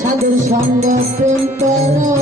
সাধুর সঙ্গে প্রেম করো।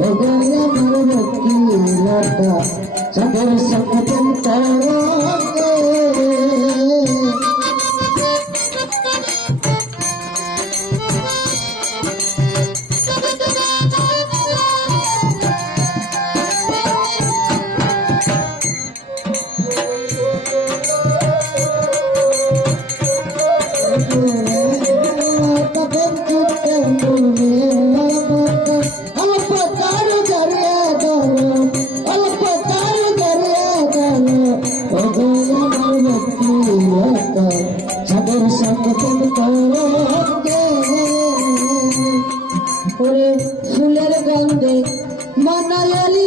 ওগো আমার ভক্তি লতা সাগর সঙ্গতম তারা ফুলের গন্ধে মনালি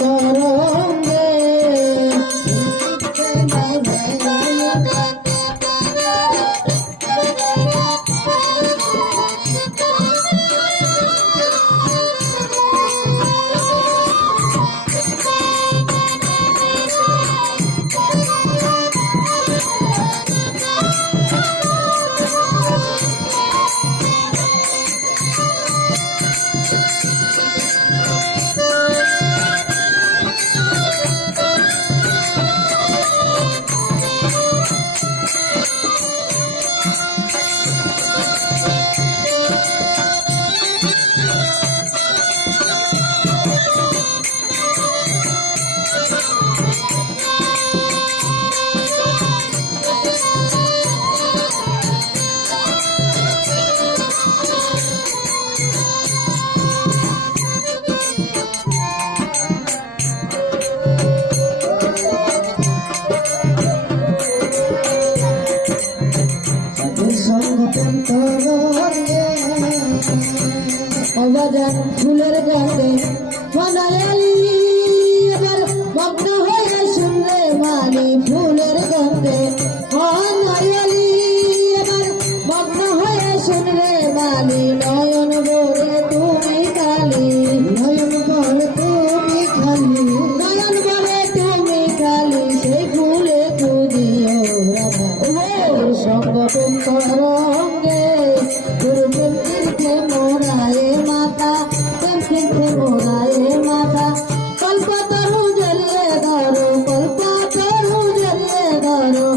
অবাজান ফুলের গাছে ফলায় গুরু প্রেম তীর্থে মোরায়ে মাতা তীর্থে মোরায়ে মাতা কল্পতরু জড়িয়ে ধরো কল্পতরু জড়িয়ে ধরো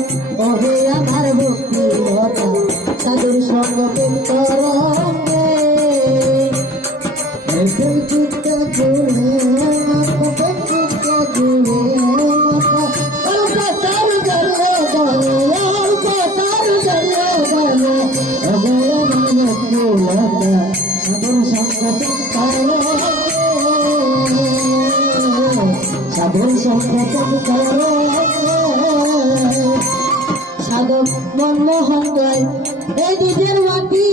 ওহে আমার ভক্তি লতা সাধুর সঙ্গ প্রেম চিত্ত জুড়ে চিত্ত জুড়ে মাতা অল্প তরু জড়িয়ে ধরো অল্প তরু তরঙ্গে সাধক মনমোহন এই দুধের মাটি।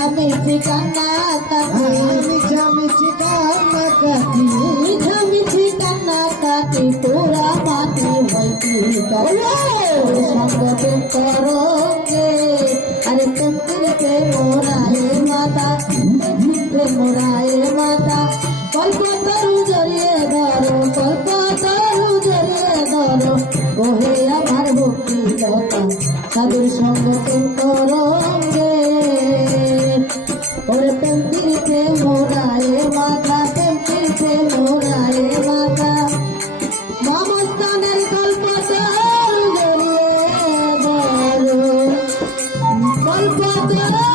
মিঠা মিঠি কান্না কাটি মিঠা মিঠি কান্না Thank you.